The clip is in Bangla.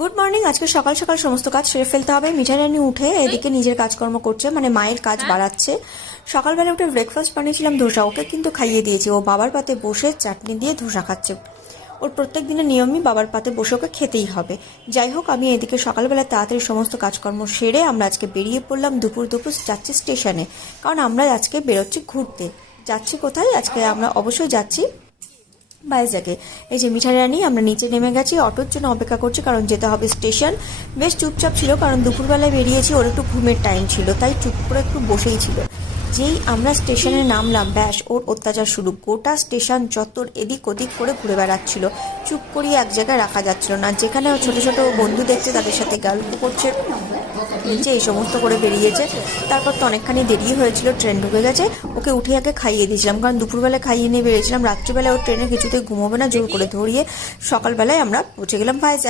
Good morning. আজকে সকাল সকাল সমস্ত কাজ সেরে ফেলতে হবে। মিঠাই রানী উঠে এদিকে নিজের কাজকর্ম করছে, মানে মায়ের কাজ বাড়াচ্ছে। সকালবেলা উঠে ব্রেকফাস্ট বানিয়েছিলাম ধোসা, ওকে কিন্তু খাইয়ে দিয়েছি। ও বাবার পাতে বসে চাটনি দিয়ে ধোসা খাচ্ছে। ওর প্রত্যেক দিনের নিয়মই বাবার পাতে বসে ওকে খেতেই হবে। যাই হোক, আমি এদিকে সকালবেলা তাড়াতাড়ি সমস্ত কাজকর্ম সেরে আমরা আজকে বেরিয়ে পড়লাম। দুপুর যাচ্ছি স্টেশনে, কারণ আমরা আজকে বেরোচ্ছি ঘুরতে। যাচ্ছি কোথায়? আজকে আমরা অবশ্যই যাচ্ছি ভাইজ্যাগে। এই যে মিঠাই রানী, আমরা নিচে নেমে গেছি, অটোর জন্য অপেক্ষা করছি, কারণ যেতে হবে স্টেশন। বেশ চুপচাপ ছিল, কারণ দুপুরবেলায় বেরিয়েছি, ওর একটু ঘুমের টাইম ছিল, তাই চুপ করে একটু বসেই ছিল। যেই আমরা স্টেশনে নামলাম, ব্যাস ওর অত্যাচার শুরু। গোটা স্টেশন চত্বর এদিক ওদিক করে ঘুরে বেড়াচ্ছিল। চুপ করিয়ে এক জায়গায় রাখা যাচ্ছিল না। যেখানে ও ছোট ছোট বন্ধু দেখছে তাদের সাথে গল্প করছে, নিচে এই সমস্ত করে বেরিয়েছে। তারপর তো অনেকখানি দেরি হয়েছিল, ট্রেন ঢুকে গেছে। ওকে উঠে আগে খাইয়ে দিয়েছিলাম, কারণ দুপুরবেলায় খাইয়ে নিয়ে বেরিয়েছিলাম। রাত্রিবেলায় ওর ট্রেনে কিছুতেই ঘুমোবে না, জোর করে ধরিয়ে সকালবেলায় আমরা পৌঁছে গেলাম ভাইজ্যাগ।